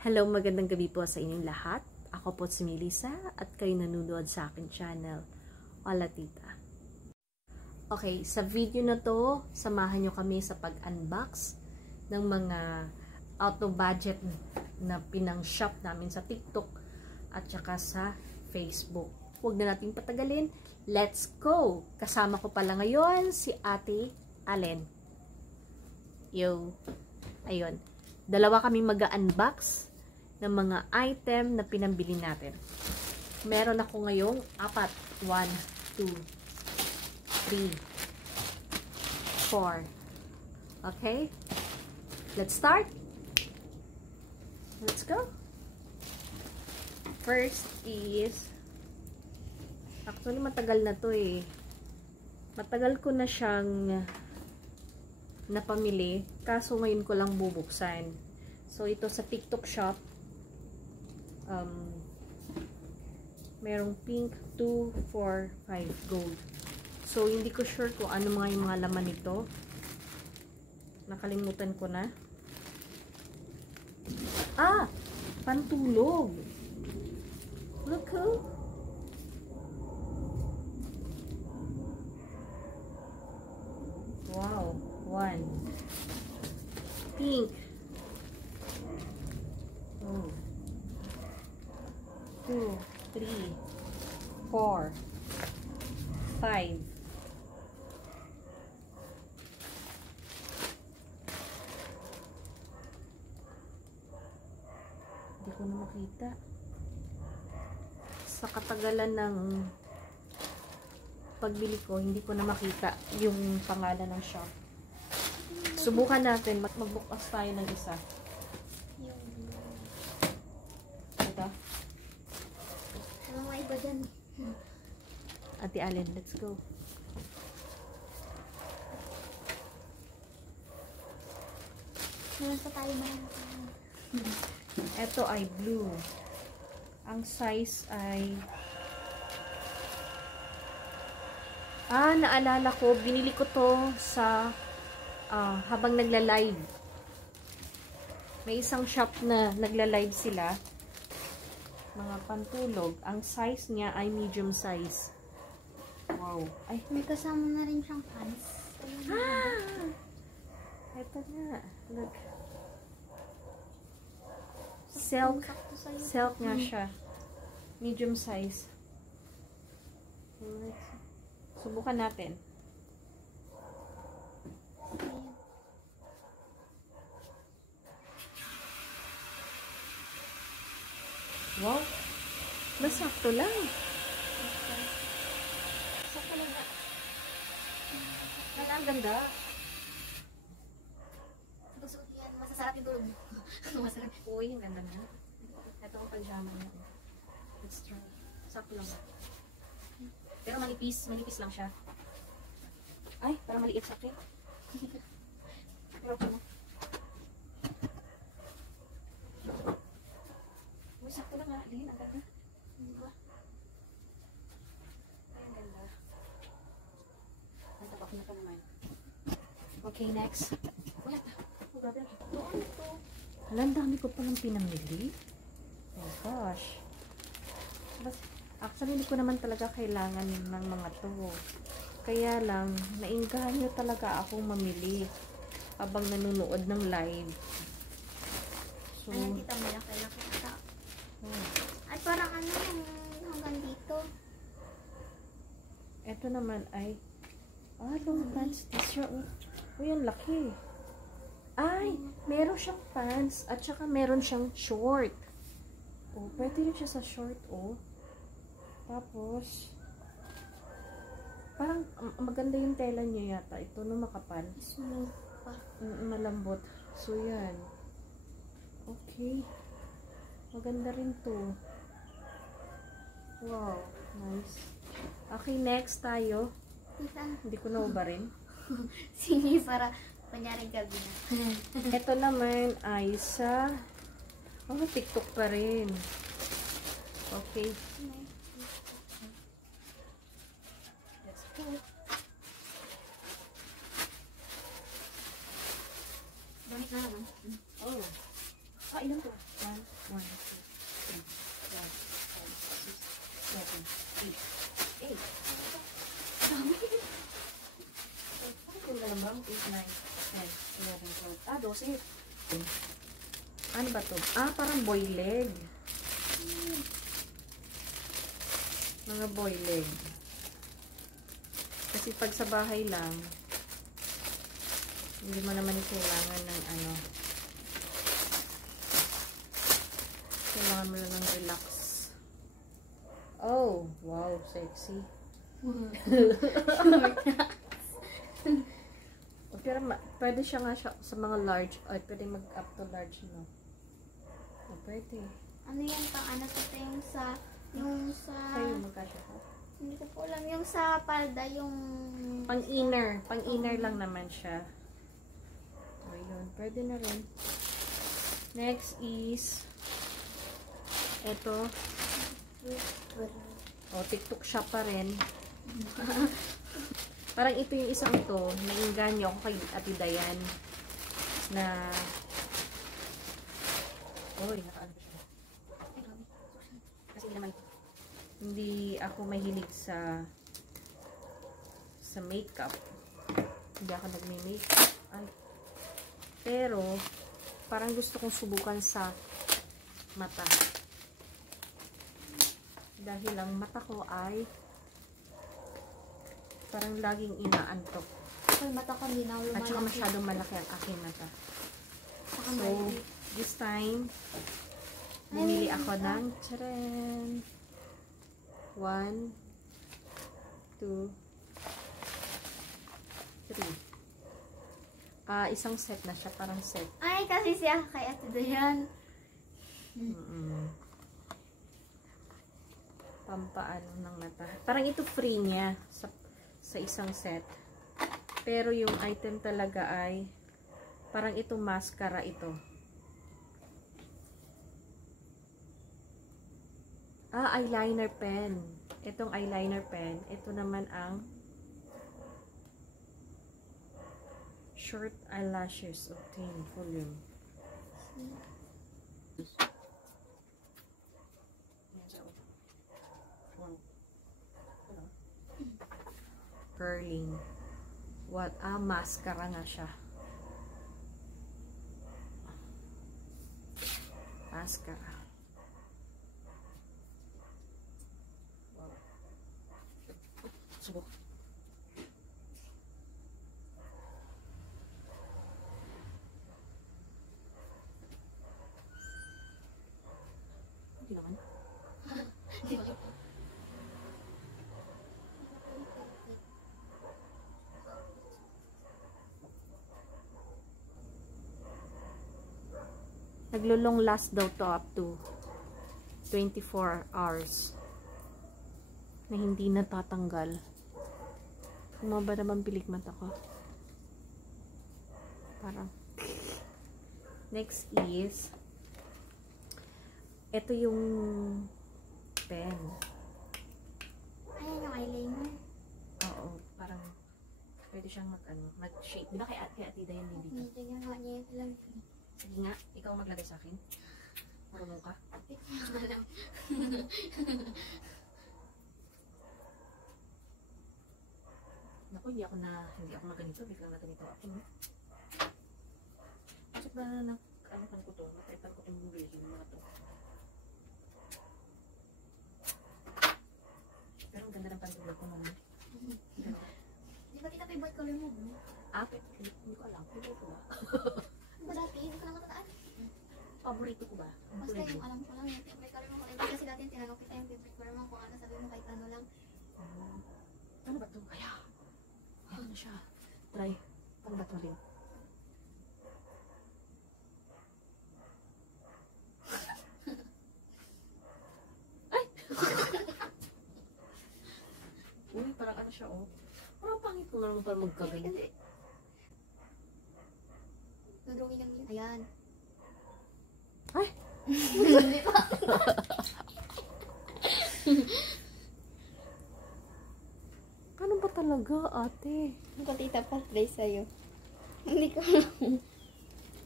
Hello, magandang gabi po sa inyong lahat. Ako po si Melissa at kayo nanonood sa akin channel, Hola Tita. Okay, sa video na to, samahan nyo kami sa pag-unbox ng mga out of budget na pinang-shop namin sa TikTok at saka sa Facebook. Huwag na nating patagalin. Let's go! Kasama ko pala ngayon si Ate Allen. Yo! Ayun. Dalawa kami mag-unbox ng mga item na pinambili natin. Meron ako ngayong 4. 1, 2, 3, 4. Okay? Let's start. Let's go. First is, actually matagal na to eh. Matagal ko na siyang napamili, kaso ngayon ko lang bubuksan. So ito sa TikTok shop, merong pink 2, 4, 5 gold. So hindi ko sure kung ano yung mga laman nito. Nakalimutan ko na. Ah! Pantulog! Look who! Wow! 1 pink. Oh. 2, 3, 4, 5. Hindi ko na makita. Sa katagalan ng pagbili ko, hindi ko na makita yung pangalan ng shop. Subukan natin, magbukas tayo ng isa. Ito. Ano nga iba dyan? Ate Allen, let's go. Meron pa tayo marami. Ito ay blue. Ang size ay... naalala ko, binili ko to sa habang nagla-live. May isang shop na nagla-live sila. Mga pantulog. Ang size niya ay medium size. Wow. Ay, May kasama na rin siyang pants. ito na. Look. Silk. Silk nga siya. Medium size. Subukan natin. Wow. Masakto lang. Sakto lang na. Ang ganda. Gusto yan. Masasarap yung tulog. Masarap. Uy, ang ganda na. Ito ang pajama niya. Let's try. Sakto lang. Pero manipis. Manipis lang siya. Ay, parang maliit sa akin. Pero okay na. Uy, sakto lang nga. Lin, ang ganda. Ay, ang ganda. Ang tapak na pa naman. Okay, next. Wala ta. Oh, grabe. Ano ito? Alam, dami ko palang pinamili. Oh my gosh. Actually, hindi ko naman talaga kailangan ng mga to. Kaya lang, nainganyo talaga akong mamili habang nanonood ng live. So, Ano tita mo lang kailangan kita? Ay, parang ano yung hanggang dito. Ito naman ay long pants t-shirt. Uy, ang laki. Ay, meron siyang pants at saka meron siyang short. Oh, pwede rin siya sa short, oh. Tapos, parang maganda yung tela niya yata. Ito na makapal. Smooth pa. Malambot. So, yan. Okay. Maganda rin to. Wow. Nice. Okay, next tayo. Tita. Hindi ko na ubarin. Sige, para panyaring gabi na. Ito naman ay sa TikTok pa rin. Okay. Let's go. Damit na naman. Oh. Ilan to? 1, 2, 3, 4, 5, 6, 7, 8. 8. Dami. Ano lang ba? 8, 9, 10, 11, 12. 12. Ano ba to? Parang boy leg. Mga boy leg. Kasi pag sa bahay lang, hindi mo naman kailangan ng ano. Kailangan mo lang ng relax. Oh, wow, sexy. Pero pwede siya nga siya, sa mga large, ay pwede mag up to large, no? Pwede. Ano yan pang ano sa yung sa Sa'yo magkasya ko? hindi ko po alam yung sa palda yung Pang inner lang naman siya. O yun, pwede na rin. Next is eto. TikTok shop pa rin. Parang ito yung isang to, nainganyo ako kay Ate Dayan na nakaano ko siya. Kasi naman hindi ako mahilig sa makeup. Hindi ako nagme-makeup. Pero parang gusto kong subukan sa mata. Dahil ang mata ko ay parang laging inaantok. yung mata ko hindi na lumalaki. At saka masyadong malaki ang aking mata. So, this time, bumili ako ng charan. 1, 2, 3. Isang set na siya. Parang set. Ay, kasi siya kay Ate Dayan. Pampaano ng mata. Parang ito free niya sa isang set. Pero yung item talaga ay parang ito mascara ito. Eyeliner pen. Itong eyeliner pen. Ito naman ang short eyelashes obtain volume. Curling. What? Mascara nga siya. Mascara. Wow. Subok. Hindi naman. Naglulong last daw to up to 24 hours na hindi natatanggal. Ano ba naman pilik mata ko? Parang next is ito yung pen. Ayan yung eyeliner. Oo, parang pwede siyang mag-shape. Di ba kay Ate Dayan din dito? Hindi nga nga niya ito lang. Sige nga, ikaw maglagay sa akin. Marunong ka? Naku, hindi ako maganito. Biglang na ganito ako. Kasi ba na ano kan ko to? Mataipan ko itong building mga to. Pero ang ganda ng pantulog ko naman. Di ba kita favorite color mo? Hindi ko alam. Hindi ko ba? Ba dati, hindi ko lang matandaan. Paborito ko ba? Basta yung alam ko lang, yung favorite color mo. Hindi kasi dati tinanong kita yung favorite color mo. Kung ano sabi mo kahit ano lang. Ano ba ito? Kaya na siya. Try. Paano ba ito rin? Ay! Uy, parang ano siya, oh. Parang pangit ko naman parang magkaganyan. Kasi, nadrawing lang yun. Ayan. Ay! Hindi pa. Ano ba talaga, ate? Ang tita pa, try sa'yo. Hindi ko alam.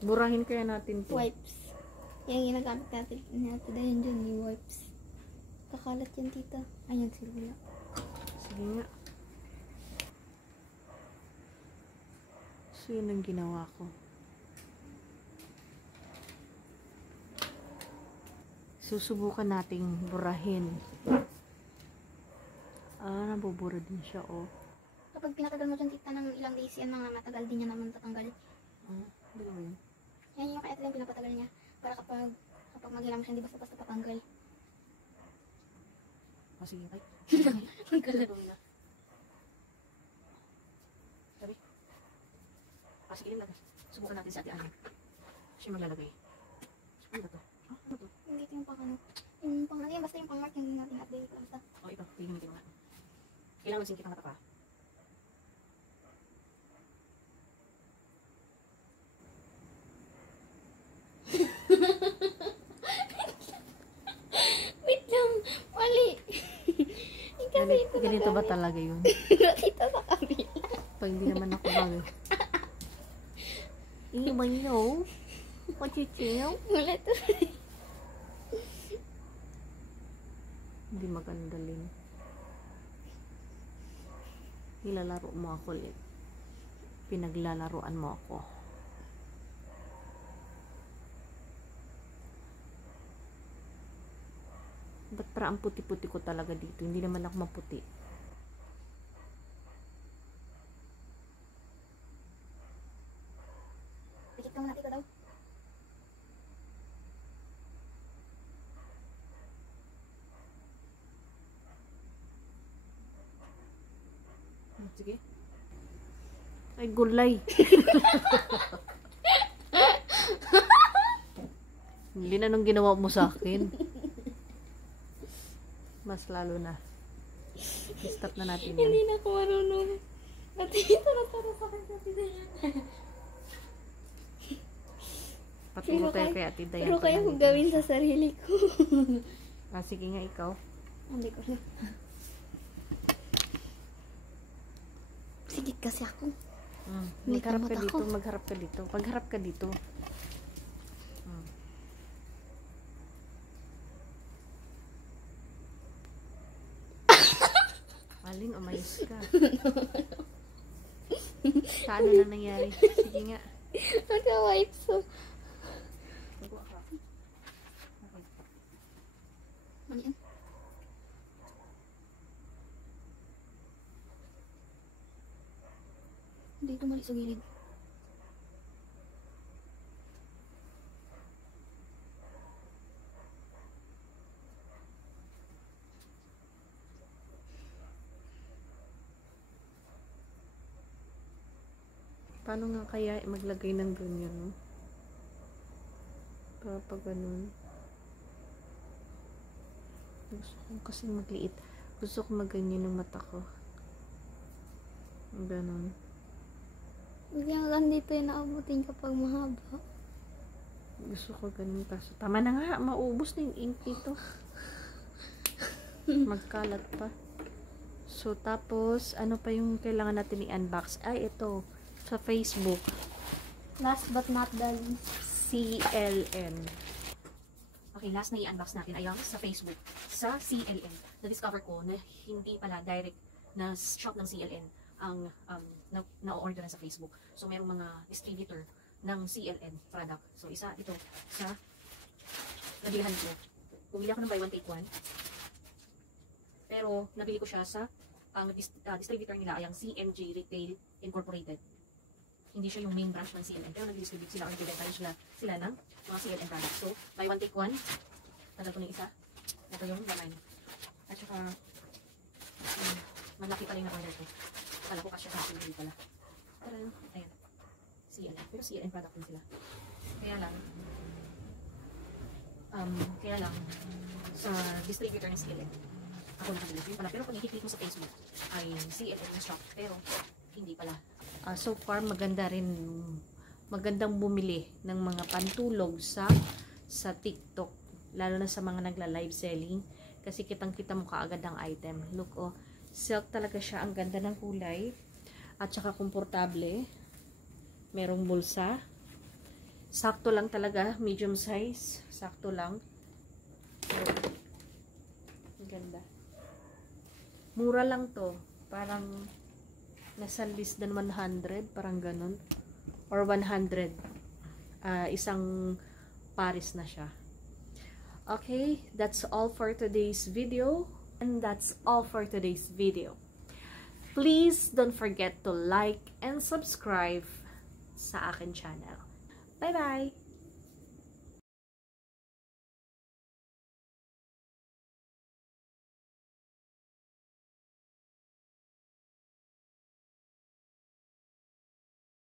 Burahin kaya natin to. Wipes. Yung ginagamit natin dahil dyan, yung wipes. Kakalat yan, tita. Ayan, sila. Sige nga. So, yun ang ginawa ko. Susubukan nating burahin. Nabubura din siya, oh. Kapag pinatagal mo dyan, tita, ng ilang days yan, mga matagal din niya naman tatanggal. Hindi naman yun. Yan yung kaya ito yung pinapatagal niya. Para kapag maghiram siya, hindi basta-basta patanggal. Sige, ay. Ang kalat. Sabi. Sige, ilim na. Subukan natin sa ate Ani. Siya maglalagay. Ano ba to? Ano to? Yung dito yung pang yung pang yan, basta yung pang mark yung natin update. Basta. Ito. Tingnan mo nga. Kailangan singkit ang mata pa. Wait lang, mali. Ganito ba talaga yun? Dito sa kabila. Pag hindi naman ako bago. Iba nyo? Pachichiw? Wala to. Hindi maganda din. Nilalaro mo ako ulit. Pinaglalaroan mo ako. Ba't para ang puti-puti ko talaga dito? Hindi naman ako maputi. Pikit ka muna, tita daw. Sige. Ay, gulay. Hindi na nung ginawa mo sa akin. Mas lalo na. I-stop na natin yan. Hindi na ako marunong. Natito na para sa akin sa tita yan. Paturo tayo kay Ate Dayan. Pero kaya kong gawin sa sarili ko. Sige nga, ikaw. Hindi ko na. Sigit kasi ako. Magharap ka dito, magharap ka dito. Pagharap ka dito. Aling, umayos ka. Saan na nangyari? Sige nga. Naka-wipes so. Ano yan? Dito mali sa gilid. Paano nga kaya maglagay ng ganyan, no? Para pag ganun. Gusto ko kasi magliit. Gusto ko maganyan ng mata ko. Ganun. Hindi hanggang dito yung naabutin kapag mahaba. Gusto ko ganun. Kaso tama na nga. Maubos na yung ink dito. Magkalat pa. So, tapos, ano pa yung kailangan natin i-unbox? Ay, ito. Sa Facebook. Last but not the least. CLN. Okay, last na i-unbox natin ay sa Facebook. Sa CLN. Na-discover ko na hindi pala direct na shop ng CLN ang na-order sa Facebook. So, mayroong mga distributor ng CLN product. So, isa ito sa nabilhan ko. Bumili ako ng buy one take one. Pero, nabili ko siya sa ang distributor nila ay ang CMG Retail Incorporated. Hindi siya yung main branch ng CLN. Pero nag-distribute sila, nagbibenta rin sila ng mga CLN products. So, buy one take one. Tagal ko na isa. Ito yung laman. At saka, malaki pala yung na-order ko. Kala ko kasi sa CLN pala. Pero, ayan. CLN. Pero CLN product din sila. Kaya lang, sa distributor ng CLN, ako nakabili. Yun pala. Pero kung i-click mo sa Facebook, ay CLN yung shop. Pero, hindi pala. So far, magandang bumili ng mga pantulog sa TikTok. Lalo na sa mga nagla-live selling. Kasi kitang-kita mo kaagad ang item. Look, oh. Silk talaga siya. Ang ganda ng kulay. At saka komportable. Merong bulsa. Sakto lang talaga, medium size. Sakto lang. So, ganda. Mura lang to. Parang nasa less than 100, parang ganun. Or 100. Isang pares na siya. Okay, that's all for today's video. And that's all for today's video. Please don't forget to like and subscribe sa akin channel. Bye-bye!